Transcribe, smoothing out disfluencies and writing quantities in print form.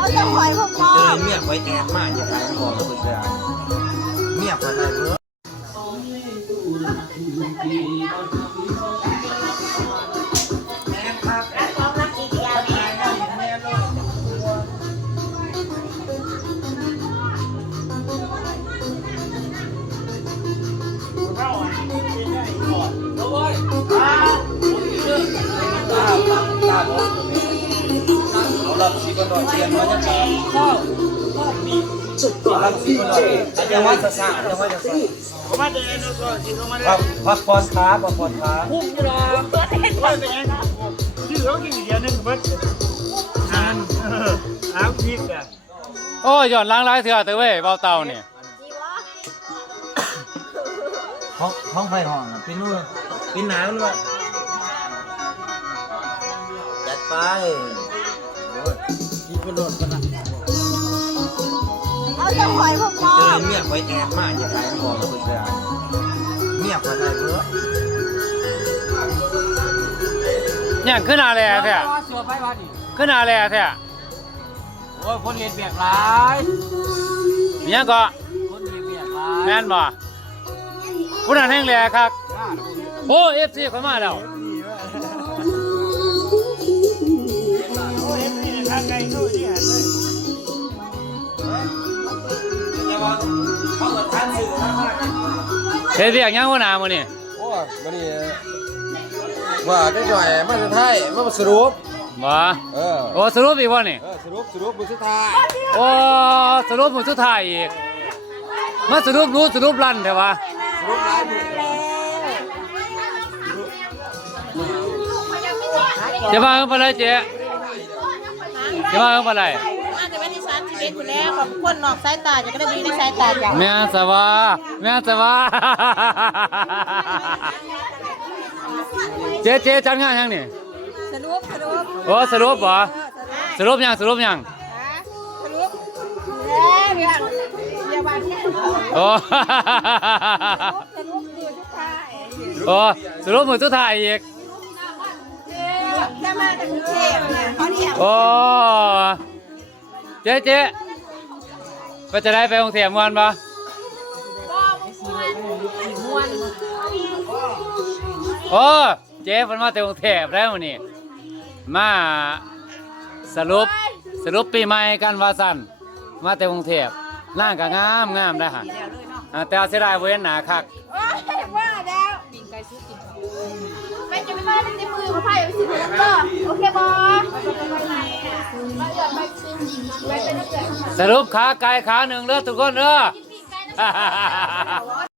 เอาจะคอยพวกน้อ เจอง เมียไว้แอบมากอย่าขายของกับเพื่อนเมียคนไหนเพื่อรับสีบนดอยเทียนมาจะข้าวจุดก่อนรับสีบนดอยยังว่าจะสร้างยังว่าจะสร้างผมมาเดินดูก่อนสิเขามาเดินพักผ่อนขาพักผ่อนขาพุ่งอยู่หรอว่าเป็นยังชื่อเขากินเดียวนึงเบิดอ้าวพีกอ่ะโอ้ยย้อนล้างร้ายเถื่อแต่เว้ยเบาเตาเนี่ยห้องไฟห้องเป็นนู่นเป็นหนาวด้วยจัดไปที่กระโดดขนาดเอาจะคอยพวกน้อ เจอง เมียไว้แอบมากอย่าขายของกับเพื่อนเมียคนไหนเพื่อเนี่ยขึ้นอาแลแท้ขึ้นอาแลแท้โอ้ยคนเรียนเบียกหลาย เนี่ยก็คนเรียนเบียกหลายแม่นบ่ผู้นั้นแห้งแลครับโอ้เอฟซีเขามาแล้วเฮ็ดเวียกยังหัวหน้ามื้อนี้โอ้วันนี้ว่าได้หน่อยมาสุดท้ายมาสรุปบ่โอ้สรุปอีกบ่นี่สรุปมือสุดท้ายโอ้สรุปมื้อสุดท้ายอีกมาสรุปรู้สรุปลั่นแต่ว่าสรุปหลายมื้อจะมาเอิ้นบ่ได้เจ๊จะมาเอิ้นบ่ได้อาจจะไม่ได้ชั้นชีวิตอยู่แล้วของคนนอกสายตาจะก็ได้ดีในสายตาจ้ะแม่สวาแม่สวาเจ๊จัดงานยังนี่สรุปโอ้สรุปบ่สรุปยังสรุปแล้วเดี๋ยวบ้านที่โอ้โอ้สรุปมื้อสุดท้ายอีกจะมาจากกรุงเทพเนี่ยเขาเรียกโอ้เจ๊ก็จะได้ไปกรุงเทพม่วนบ่โอ้เจ๊เพิ่นมาจากกรุงเทพแล้วมื้อนี้มาสรุปปีใหม่กันว่าซั่นมาจากกรุงเทพร่างก็งามได้ฮะแต่เสียดายบ่เห็นหน้าคักว่าแล้วไปจะไม่มาในมือมาไพ่ไปสิเพื่อนก็โอเคบอสรุปขาไก่ขาหนึ่งเด้อทุกคนเด้อ